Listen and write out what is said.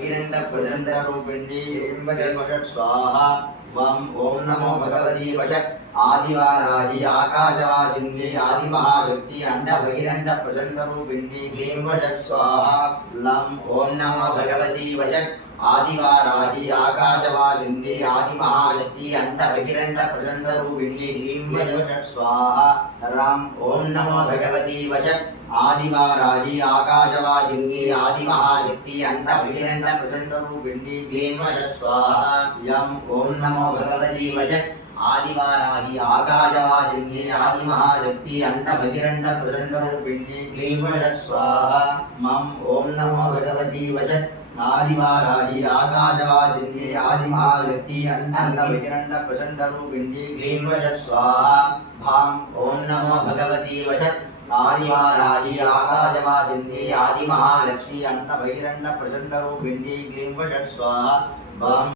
హిరణ్య ప్రచండ రూపిణి వషట్ స్వాహా వం ఓం నమో భగవతి వషట్ ఆదివారాహి ఆకాశవాసిని ఆదిమహాశక్తి అండ భగిరండ ప్రచండ రూపిణి హ్రీం వషట్ స్వాహా లం ఓం నమో భగవతి వషట్ ఆదివారాహి ఆకాశవాసిని ఆదిమహాశక్తి అండ భగిరండ ప్రచండ రూపిణి హ్రీం వషట్ స్వాహా రం ఓం నమో భగవతి వషట్ ఆదివారాహి ఆకాశవాసిని ఆదిమహాశక్తి అండ భగిరండ ప్రచండ రూపిణి హ్రీం వషట్ స్వాహా యం ఓం నమో భగవతి వషట్ ఆదివారాహి ఆకాశవాసిని ఆదిమహాశక్తి అండ భగిరండ ప్రచండ రూపిణి హ్రీం వషట్ స్వాహా మం ఓం నమో భగవతి వషట్ ఆదివారాహి ఆకాశవాసిని ఆదిమహాశక్తి అండ భగిరండ ప్రచండ రూపిణి హ్రీం వషట్ స్వాహా భాం ఓం నమో భగవతి వషట్ ఆదివారాహి ఆకాశవాసిని ఆదిమహాలక్ష్మి అండ భగిరండ ప్రచండ రూపిణి హ్రీం వషట్ స్వాహా భాం